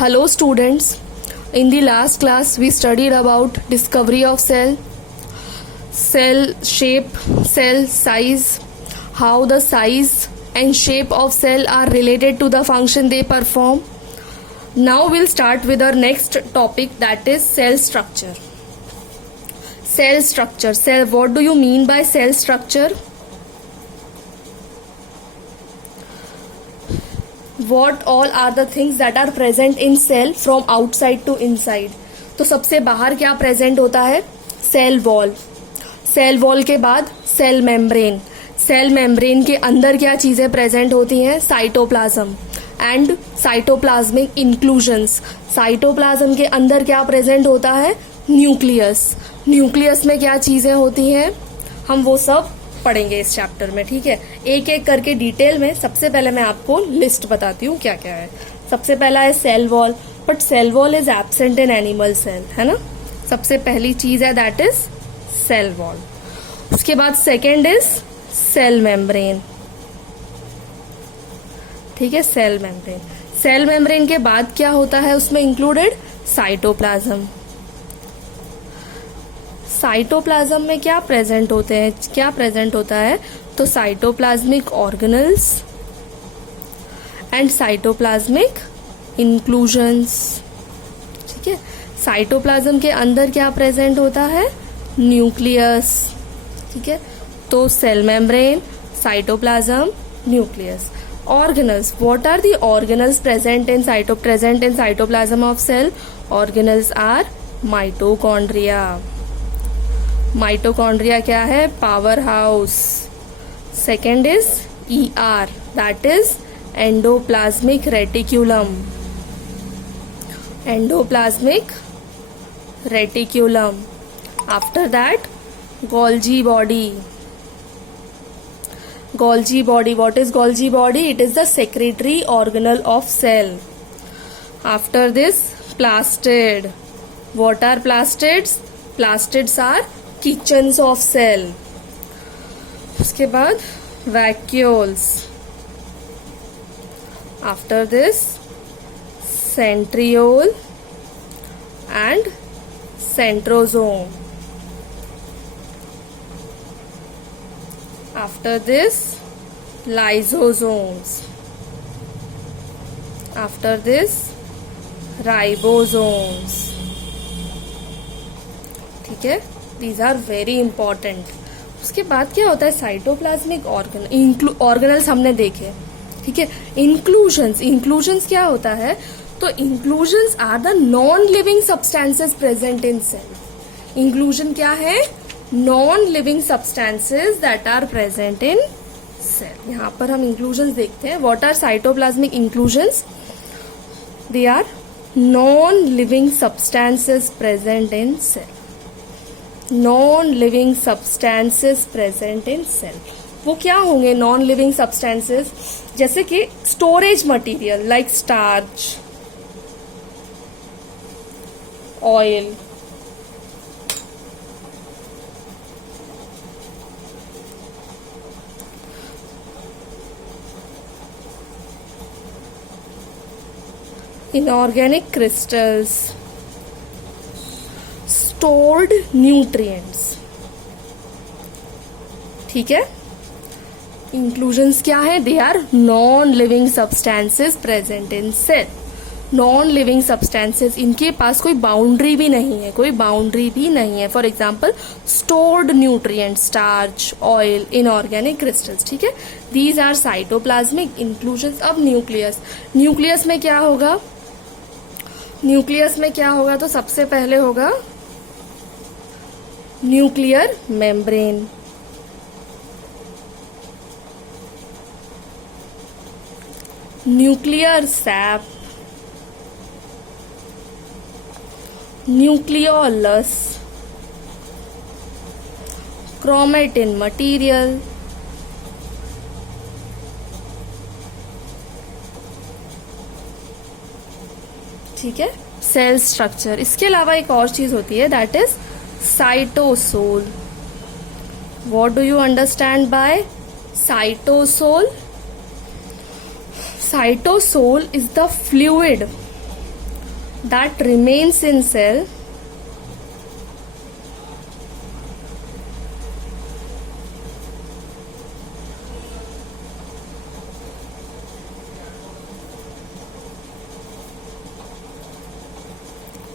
Hello students, in the last class we studied about discovery of cell shape, cell size, how the size and shape of cell are related to the function they perform. Now we'll start with our next topic, that is cell structure. Cell structure. What do you mean by cell structure? What all are the things that are present in cell from outside to inside? तो सबसे बाहर क्या present होता है? Cell wall. Cell wall के बाद cell membrane. Cell membrane के अंदर क्या चीजें प्रेजेंट होती हैं? Cytoplasm and cytoplasmic inclusions. Cytoplasm के अंदर क्या प्रेजेंट होता है? न्यूक्लियस. न्यूक्लियस में क्या चीजें होती हैं? हम वो सब पढ़ेंगे इस चैप्टर में. ठीक है, एक एक करके डिटेल में. सबसे पहले मैं आपको लिस्ट बताती हूँ क्या क्या है. सबसे पहला है cell wall, but cell wall is absent in animal cell, है ना. सबसे पहली चीज है दैट इज सेल वॉल. उसके बाद सेकेंड इज सेल मेम्ब्रेन. ठीक है, सेल मेम्ब्रेन. सेल मेम्ब्रेन के बाद क्या होता है उसमें इंक्लूडेड? साइटोप्लाज्म. साइटोप्लाज्म में क्या प्रेजेंट होते हैं? क्या प्रेजेंट होता है? तो cytoplasmic organelles and cytoplasmic inclusions. ठीक है, साइटोप्लाज्म के अंदर क्या प्रेजेंट होता है? न्यूक्लियस. ठीक है, तो cell membrane, cytoplasm, nucleus. Organelles. What are the organelles present in cytoplasm of cell? Organelles are mitochondria. Mitochondria क्या है? Power house. Second is ER, that is endoplasmic reticulum. Endoplasmic reticulum. After that Golgi body. Golgi body. What is Golgi body? It is the secretory organelle of cell. After this, plastid. What are plastids? Plastids are kitchens of cell. उसके बाद vacuoles. After this, centriole and centrosome. After this, lysosomes. After this, ribosomes. ठीक है, these are very important. उसके बाद क्या होता है? Cytoplasmic organelles हमने देखे. ठीक है, इंक्लूजन्स क्या होता है? तो inclusions are the non living substances present in cell. Inclusion क्या है? Non living substances that are present in cell. यहां पर हम इंक्लूजन्स देखते हैं. What are cytoplasmic inclusions? They are non living substances present in cell. Non living substances present in cell. वो क्या होंगे नॉन लिविंग सब्सटेंसेस? जैसे कि storage material like starch, oil, inorganic crystals, stored nutrients. ठीक है, inclusions क्या है? दे are non living substances present in cell. Non living substances, इनके पास कोई बाउंड्री भी नहीं है. For example stored nutrient, starch, oil, inorganic crystals. ठीक है, दीज आर साइटोप्लाज्मिक इंक्लूजन्स. अब न्यूक्लियस में क्या होगा? तो सबसे पहले होगा nuclear membrane. Nuclear sap, nucleolus, chromatin material, ठीक है, सेल स्ट्रक्चर. इसके अलावा एक और चीज होती है that is cytosol. What do you understand by cytosol? Cytosol is the fluid that remains in cell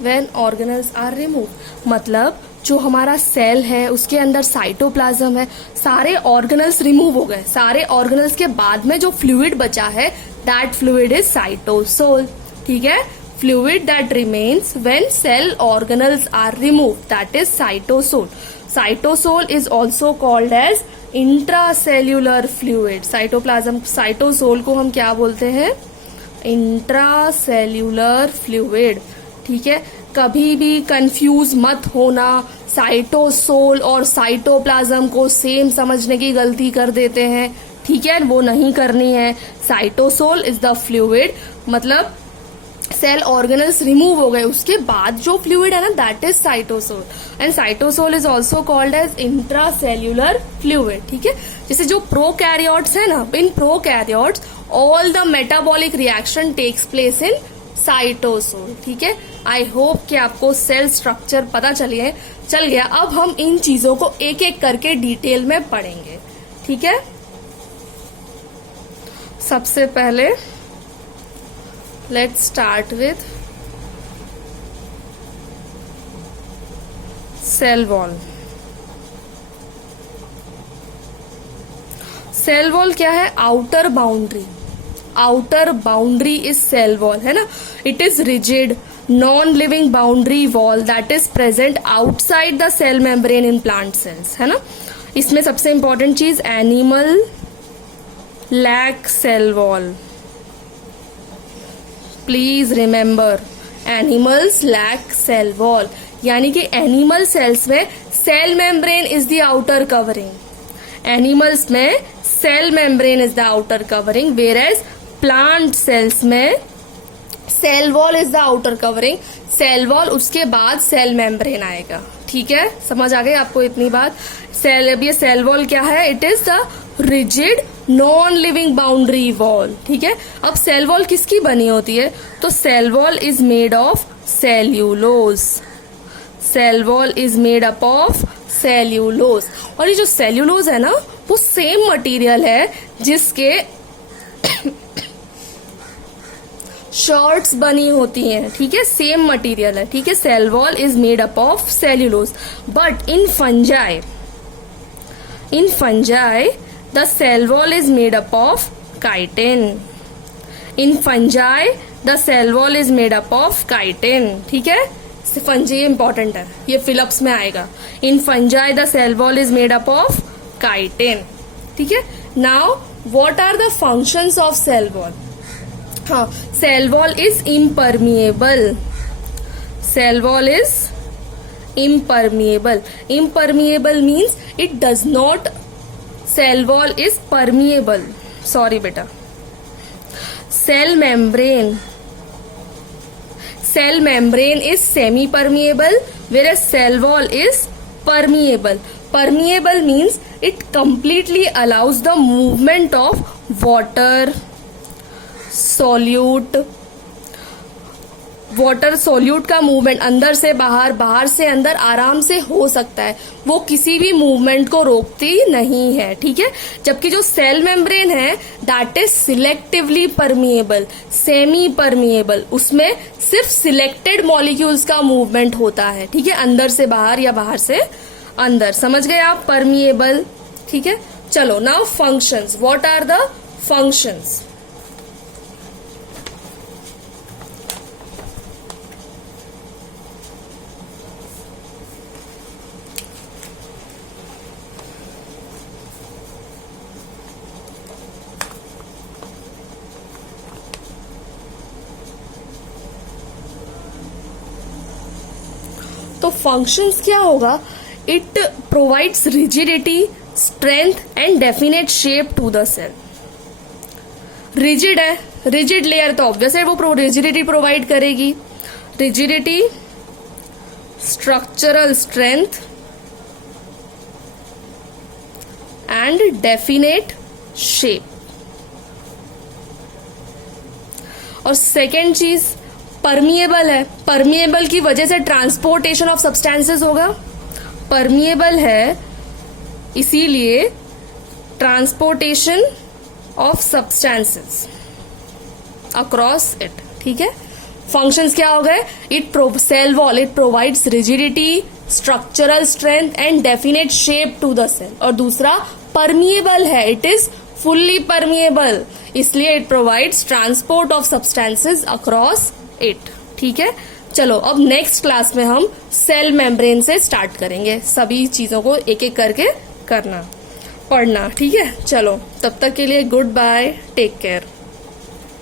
when organelles are removed। मतलब जो हमारा सेल है उसके अंदर साइटोप्लाज्म है, सारे ऑर्गेनल्स रिमूव हो गए, सारे ऑर्गेनल्स के बाद में जो फ्लूइड बचा है दैट फ्लूइड इज साइटोसोल। ठीक है, fluid that remains when cell organelles are remove that is cytosol. Cytosol is also called as intracellular fluid. Cytoplasm cytosol को हम क्या बोलते हैं? Intracellular fluid. ठीक है, कभी भी कंफ्यूज मत होना, साइटोसोल और साइटोप्लाज्म को सेम समझने की गलती कर देते हैं। ठीक है, वो नहीं करनी है। साइटोसोल इज द फ्लूइड, मतलब सेल ऑर्गेनल्स रिमूव हो गए उसके बाद जो फ्लूइड है ना that is cytosol. And cytosol is also called as intracellular fluid. ठीक है, जैसे जो प्रोकैरियोट्स है ना, in prokaryotes all the metabolic reaction takes place in cytosol. ठीक है, आई होप कि आपको सेल स्ट्रक्चर पता चल गया। अब हम इन चीजों को एक एक करके डिटेल में पढ़ेंगे। ठीक है, सबसे पहले let's start with cell wall. Cell wall क्या है? Outer boundary. Outer boundary is cell wall, है ना। It is rigid non living boundary wall that is present outside the cell membrane in plant cells, है ना। इसमें सबसे important चीज animal lack cell wall. Please remember, animals lack cell wall, यानी कि animal cells में cell membrane is the outer covering. Animals में cell membrane is the outer covering, where plant cells में cell wall is the outer covering. Cell wall उसके बाद cell membrane आएगा। ठीक है, समझ आ गई आपको इतनी बात। ये सेल वॉल क्या है? It is the rigid non living boundary wall. ठीक है, अब सेल वॉल किसकी बनी होती है? तो cell wall is made of cellulose. Cell wall is made up of cellulose. और ये जो सेल्यूलोज है ना, वो सेम मटेरियल है जिसके शर्ट्स बनी होती हैं। ठीक है, सेम मटेरियल है। ठीक है, cell wall is made up of cellulose. But in fungi the cell wall is made up of chitin. In fungi the cell wall is made up of chitin. ठीक है, फंजी इंपॉर्टेंट है, ये fill ups में आएगा। In fungi the cell wall is made up of chitin. ठीक है, now what are the functions of cell wall? हाँ, cell wall is impermeable. Cell wall is impermeable. Impermeable means it does not, cell wall is permeable. Sorry बेटा, cell membrane is semi permeable, whereas cell wall is permeable. Permeable means it completely allows the movement of water solute का movement अंदर से बाहर, बाहर से अंदर आराम से हो सकता है। वो किसी भी मूवमेंट को रोकती नहीं है। ठीक है, जबकि जो सेल मेम्ब्रेन है that is selectively permeable, semi permeable. उसमें सिर्फ सिलेक्टेड मॉलिक्यूल्स का मूवमेंट होता है। ठीक है, अंदर से बाहर या बाहर से अंदर। समझ गए आप? परमिएबल। ठीक है, चलो now functions. What are the functions? तो फंक्शंस क्या होगा? It provides rigidity, strength and definite shape to the cell. Rigid है, रिजिड लेयर तो ऑब्वियस है वो रिजिडिटी प्रोवाइड करेगी। Rigidity, structural strength and definite shape. और सेकेंड चीज परमिएबल है, परमिएबल की वजह से ट्रांसपोर्टेशन ऑफ सब्सटेंसेस होगा, परमिएबल है इसीलिए transportation of substances across it. ठीक है, फंक्शंस क्या हो गए, cell wall it provides rigidity, structural strength and definite shape to the cell. और दूसरा परमिएबल है, इट इज फुल्ली परमिएबल, इसलिए it provides transport of substances across it. ठीक है, चलो अब नेक्स्ट क्लास में हम सेल मेम्ब्रेन से स्टार्ट करेंगे, सभी चीजों को एक एक करके करना पढ़ना। ठीक है, चलो तब तक के लिए गुड बाय, टेक केयर।